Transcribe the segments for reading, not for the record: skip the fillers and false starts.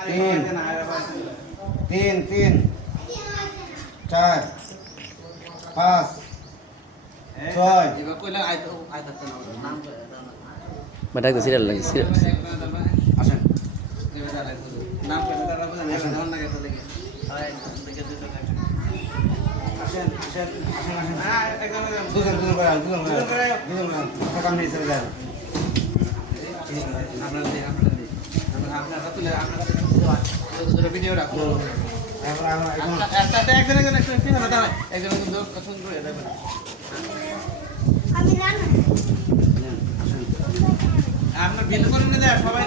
তিন তিন তিন 4 5 6 বাটা তো সিরিয়াল লাগে সিরিয়াল আসেন আসেন আসেন দুজন দুজন করে দুজন করে দুজন কাম নিয়ে চলে যায় ভিডিও রাখো এখন এখন আপনার বিল করে নিয়ে দেয় সবাই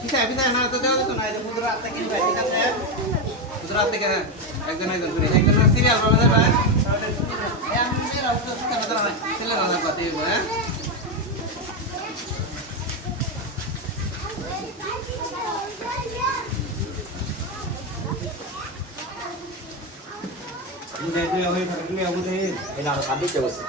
পিছায় না তো দেওয়া যেত না পুরো রাত থেকে পুরো রাত থেকে একজন একজন করে একজন সিরিয়াল পাবে দেবে হ্যাঁ এটা আরো 26 টা বসে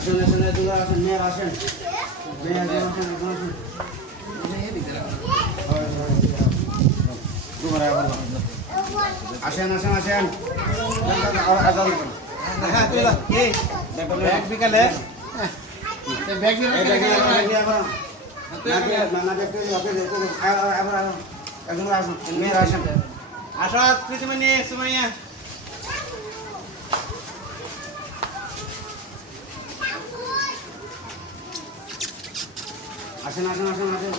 আসেন আসেন দুলা আসেন মেয়ের আসেন মেয়ের আসেন আসেন আসেন আসেন আসেন হ্যাঁ তুই এই ব্যাগ বিকালে ব্যাগ নিয়ে মেয়ের আসেন আসো প্রীতিমণি সুমাইয়া আসেন আসেন আসেন আসেন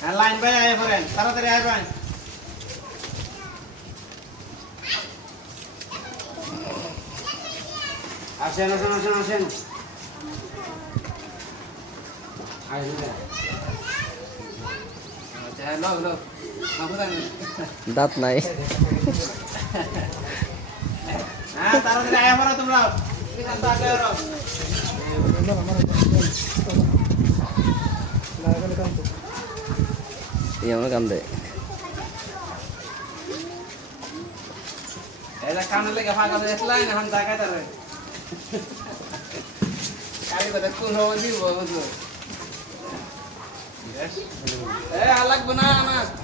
হ্যাঁ লাইন ভাই আয় করেন তাড়াতাড়ি আসবেন আসেন আসেন আসেন আসেন দাঁত নাই হ্যাঁ তাড়াতাড়ি আয় করো তোমরা এই আমার কাম দেয় এটা কানে লেগে ফাঁকা দেখলাই এখন জায়গায় তারে কালি কথা কোন হওয়া দিব বুঝলো এ আর লাগবে না না